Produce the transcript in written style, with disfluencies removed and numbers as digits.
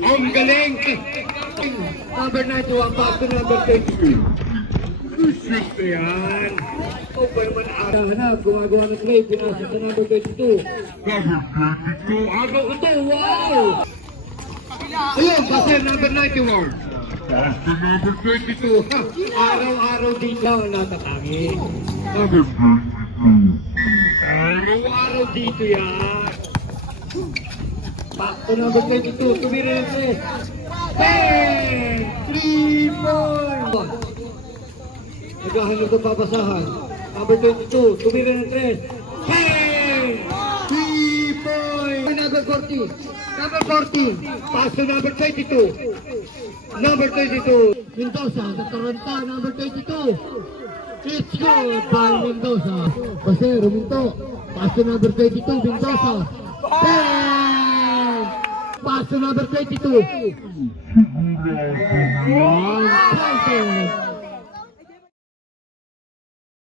Ang galing! Number 91, pass to number 22. Shoot na yan. O ba naman hanap, gumagawa ng play, pinasa sa number 22. Number 22, agaw ito, wow! Ayun, pass number 91. Pass to number 22. Araw-araw dito natatangi. Number 22. Araw-araw dito yan. Pass to number 22, tumira ng 3. 3 points! Naghahanap ng papasahan. Number 22, tumira ng 3. 3 points! Number 14. Number 14. Pass to number 22. Number 22. Mendoza, Tataranta, number 22. It's good by Mendoza. Jose Rominto. Pass to number 22, Mendoza. Pass to number 22. One,